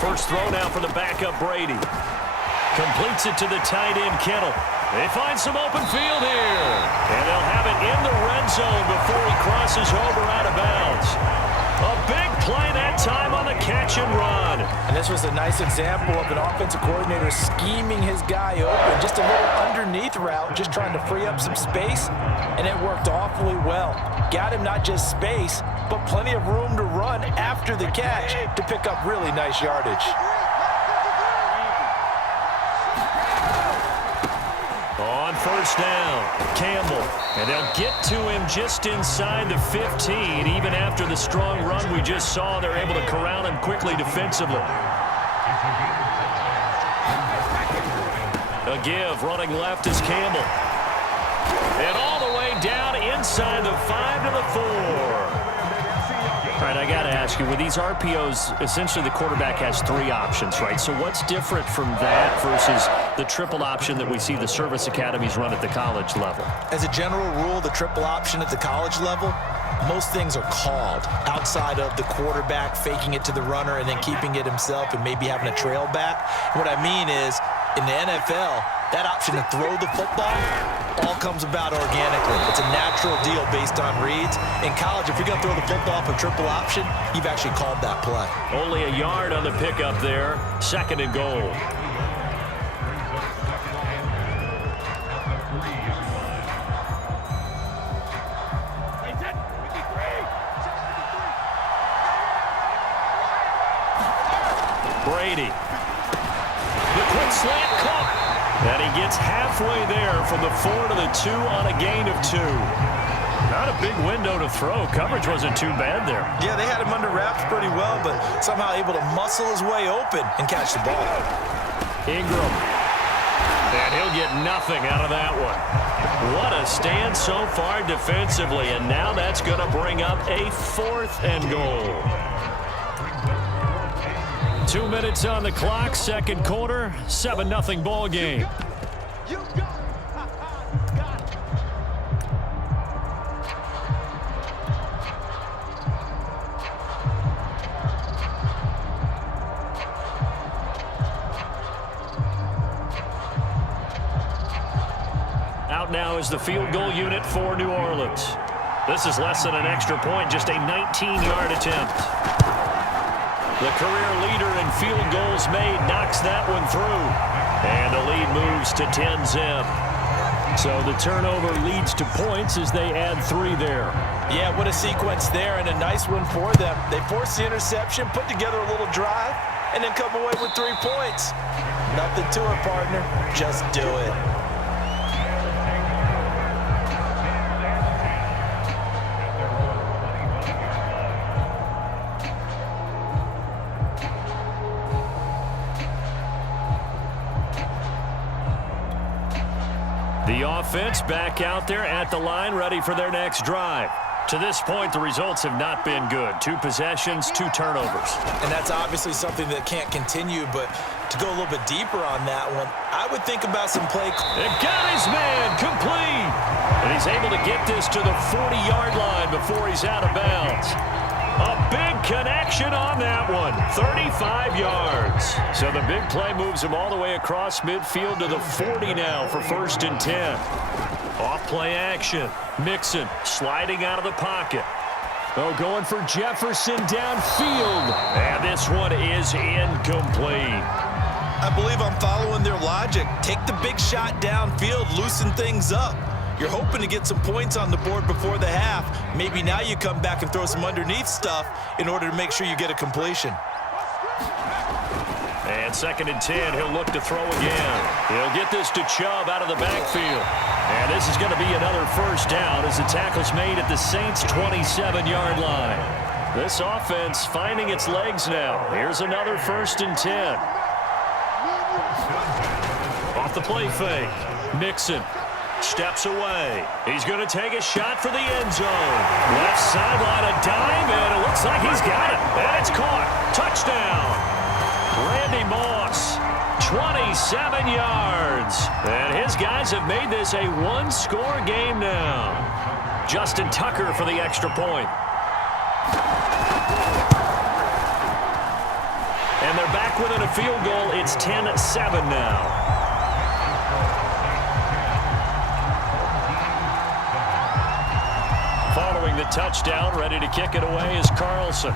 First throw now for the backup Brady. Completes it to the tight end Kittle. They find some open field here. And they'll have it in the red zone before he crosses over out of bounds. A big play that time on the catch and run. And this was a nice example of an offensive coordinator scheming his guy open. Just a little underneath route, just trying to free up some space. And it worked awfully well. Got him not just space, but plenty of room to run after the catch to pick up really nice yardage. On first down, Campbell. And they'll get to him just inside the 15. Even after the strong run we just saw, they're able to corral him quickly defensively. A give, running left is Campbell. And all the way down inside the 5 to the 4. All right, I got to ask you, with these RPOs, essentially the quarterback has 3 options, right? So what's different from that versus the triple option that we see the service academies run at the college level? As a general rule, the triple option at the college level, most things are called outside of the quarterback faking it to the runner and then keeping it himself and maybe having a trail back. What I mean is, in the NFL, that option to throw the football all comes about organically. It's a natural deal based on reads. In college, if you're going to throw the football for triple option, you've actually called that play. Only a yard on the pickup there. 2nd and goal. Brady. The quick slant caught. And he gets halfway there from the 4 to the 2 on a gain of 2. Not a big window to throw. Coverage wasn't too bad there. Yeah, they had him under wraps pretty well, but somehow able to muscle his way open and catch the ball. Ingram. And he'll get nothing out of that one. What a stand so far defensively, and now that's going to bring up a 4th and goal. 2 minutes on the clock, 2nd quarter, 7-0 ball game. Out now is the field goal unit for New Orleans. This is less than an extra point, just a 19-yard attempt. The career leader in field goals made knocks that one through. And the lead moves to 10-zip. So the turnover leads to points as they add 3 there. Yeah, what a sequence there, and a nice one for them. They force the interception, put together a little drive, and then come away with 3 points. Nothing to it, partner. Just do it. The offense back out there at the line, ready for their next drive. To this point, the results have not been good. 2 possessions, 2 turnovers. And that's obviously something that can't continue, but to go a little bit deeper on that one, I would think about some play. They got his man complete. And he's able to get this to the 40-yard line before he's out of bounds. A big connection on that one, 35 yards. So the big play moves him all the way across midfield to the 40 now for 1st and 10. Off play action. Mixon sliding out of the pocket. Oh, going for Jefferson downfield. And this one is incomplete. I believe I'm following their logic. Take the big shot downfield, loosen things up. You're hoping to get some points on the board before the half. Maybe now you come back and throw some underneath stuff in order to make sure you get a completion. And 2nd and 10, he'll look to throw again. He'll get this to Chubb out of the backfield. And this is going to be another 1st down as the tackle's made at the Saints' 27-yard line. This offense finding its legs now. Here's another 1st and 10. Off the play fake. Mixon steps away. He's going to take a shot for the end zone. Left sideline, a dive, and it looks like he's got it. And it's caught. Touchdown. Randy Moss, 27 yards. And his guys have made this a 1-score game now. Justin Tucker for the extra point. back within a field goal. It's 10-7 now. Following the touchdown, ready to kick it away is Carlson.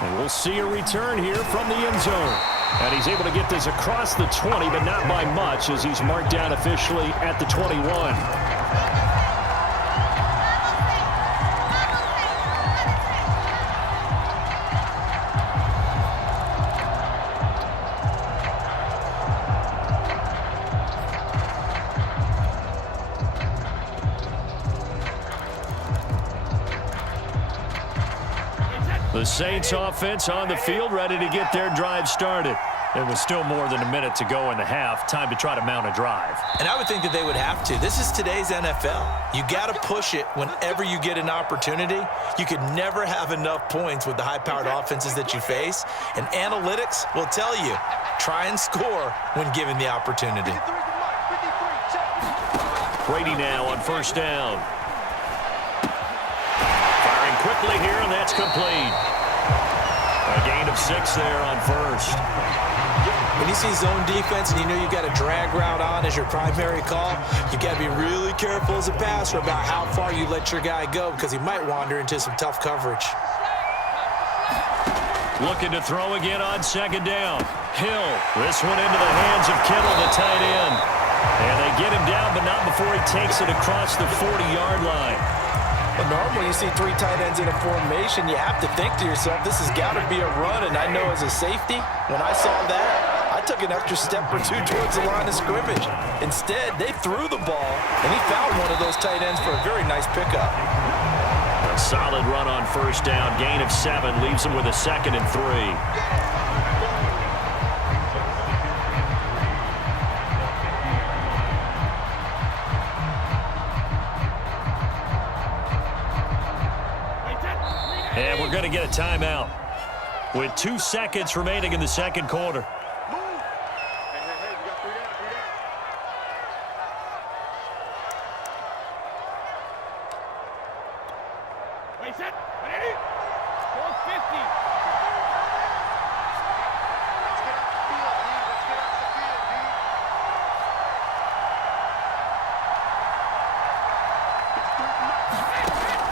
And we'll see a return here from the end zone. And he's able to get this across the 20, but not by much, as he's marked down officially at the 21. The Saints offense on the field, ready to get their drive started. It was still more than a minute to go in the half. Time to try to mount a drive. And I would think that they would have to. This is today's NFL. You got to push it whenever you get an opportunity. You could never have enough points with the high-powered offenses that you face. And analytics will tell you, try and score when given the opportunity. Brady now on first down. Firing quickly here, and that's complete. A gain of 6 there on first. When you see zone defense and you know you've got a drag route on as your primary call, you got to be really careful as a passer about how far you let your guy go, because he might wander into some tough coverage. Looking to throw again on second down. Hill, this one into the hands of Kittle, the tight end. And they get him down, but not before he takes it across the 40-yard line. Well, normally you see 3 tight ends in a formation, you have to think to yourself, this has got to be a run. And I know as a safety, when I saw that, I took an extra step or 2 towards the line of scrimmage. Instead, they threw the ball, and he found one of those tight ends for a very nice pickup. A solid run on first down. Gain of 7 leaves him with a 2nd and 3. And we're going to get a timeout with 2 seconds remaining in the second quarter.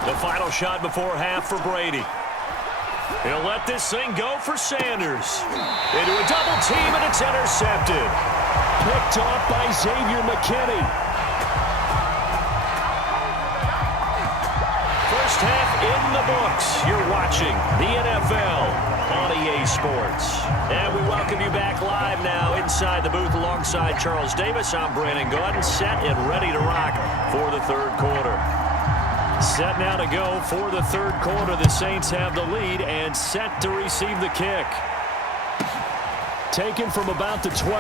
The final shot before half for Brady. He'll let this thing go for Sanders. Into a double team, and it's intercepted. Picked off by Xavier McKinney. First half in the books. You're watching the NFL on EA Sports. And we welcome you back live now inside the booth alongside Charles Davis. I'm Brandon Gaudin, set and ready to rock for the third quarter. Set now to go for the third quarter. The Saints have the lead and set to receive the kick. Taken from about the 12.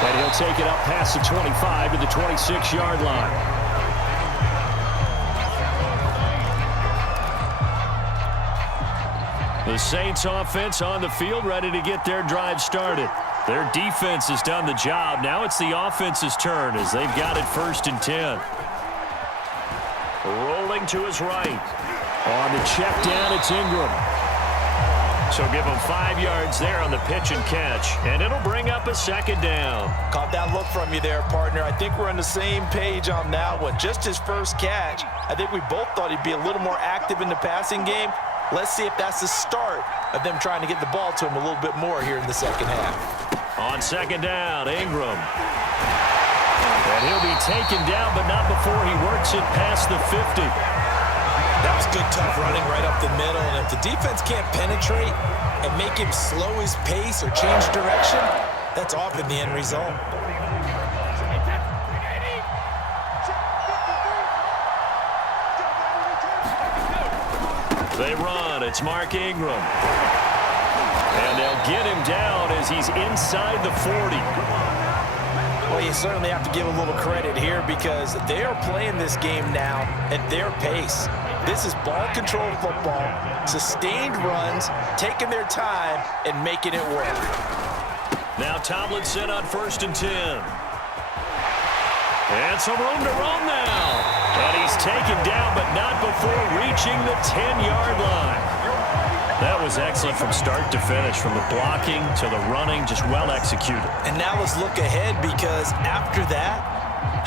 And he'll take it up past the 25 to the 26-yard line. The Saints offense on the field, ready to get their drive started. Their defense has done the job. Now it's the offense's turn as they've got it 1st and 10. Rolling to his right. On the check down, it's Ingram. So give him 5 yards there on the pitch and catch. And it'll bring up a 2nd down. Caught that look from you there, partner. I think we're on the same page on that one. Just his first catch. I think we both thought he'd be a little more active in the passing game. Let's see if that's the start of them trying to get the ball to him a little bit more here in the second half. On 2nd down, Ingram. And he'll be taken down, but not before he works it past the 50. That was good, tough running right up the middle. And if the defense can't penetrate and make him slow his pace or change direction, that's often the end result. They run. It's Mark Ingram. And they'll get him down as he's inside the 40. Well, you certainly have to give a little credit here because they are playing this game now at their pace. This is ball control football, sustained runs, taking their time, and making it work. Now Tomlinson on 1st and 10. And some room to roam now. And he's taken down, but not before reaching the 10-yard line. That was excellent from start to finish, from the blocking to the running, just well executed. And now let's look ahead, because after that,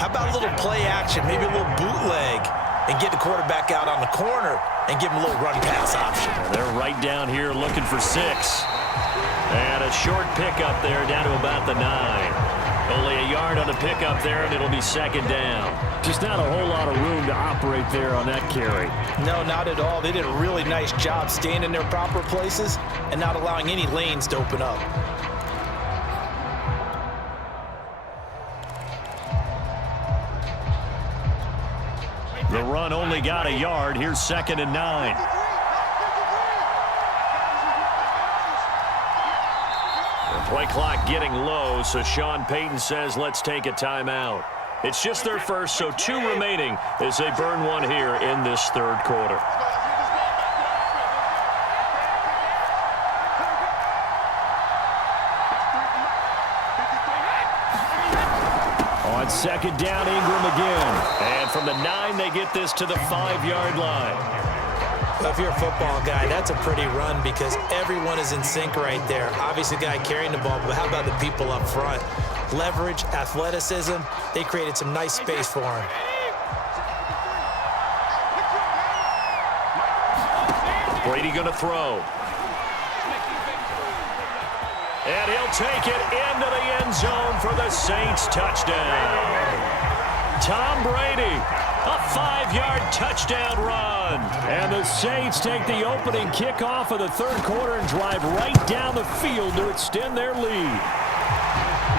how about a little play action, maybe a little bootleg, and get the quarterback out on the corner and give him a little run-pass option. And they're right down here looking for 6. And a short pickup there down to about the 9. Only a yard on the pickup there, and it'll be second down. Just not a whole lot of room to operate there on that carry. No, not at all. They did a really nice job staying in their proper places and not allowing any lanes to open up. The run only got a yard. Here's second and 9. The play clock getting low, so Sean Payton says let's take a timeout. It's just their first, so 2 remaining as they burn one here in this third quarter. On second down, Ingram again. And from the 9, they get this to the 5-yard line. Well, if you're a football guy, that's a pretty run because everyone is in sync right there. Obviously, the guy carrying the ball, but how about the people up front? Leverage, athleticism, they created some nice space for him. Brady going to throw. And he'll take it into the end zone for the Saints touchdown. Tom Brady, a 5-yard touchdown run. And the Saints take the opening kickoff of the third quarter and drive right down the field to extend their lead.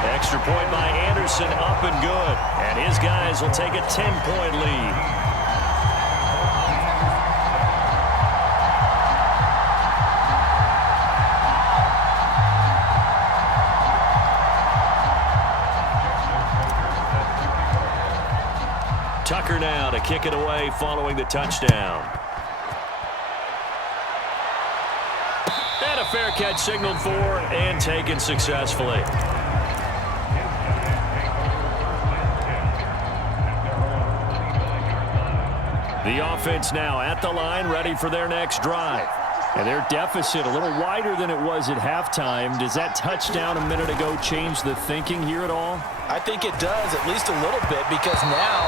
Extra point by Anderson, up and good. And his guys will take a 10-point lead. Tucker now to kick it away following the touchdown. And a fair catch signaled for and taken successfully. The offense now at the line, ready for their next drive. And their deficit a little wider than it was at halftime. Does that touchdown a minute ago change the thinking here at all? I think it does, at least a little bit, because now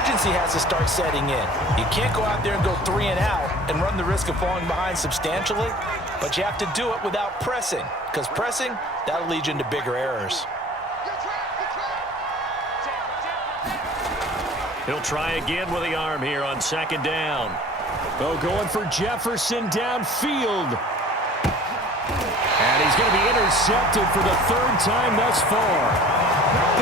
urgency has to start setting in. You can't go out there and go 3 and out and run the risk of falling behind substantially, but you have to do it without pressing, because pressing, that'll lead you into bigger errors. He'll try again with the arm here on second down. Oh, going for Jefferson downfield. And he's going to be intercepted for the 3rd time thus far.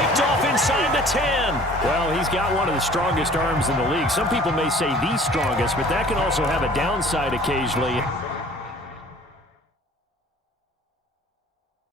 Picked off inside the 10. Well, he's got one of the strongest arms in the league. Some people may say the strongest, but that can also have a downside occasionally.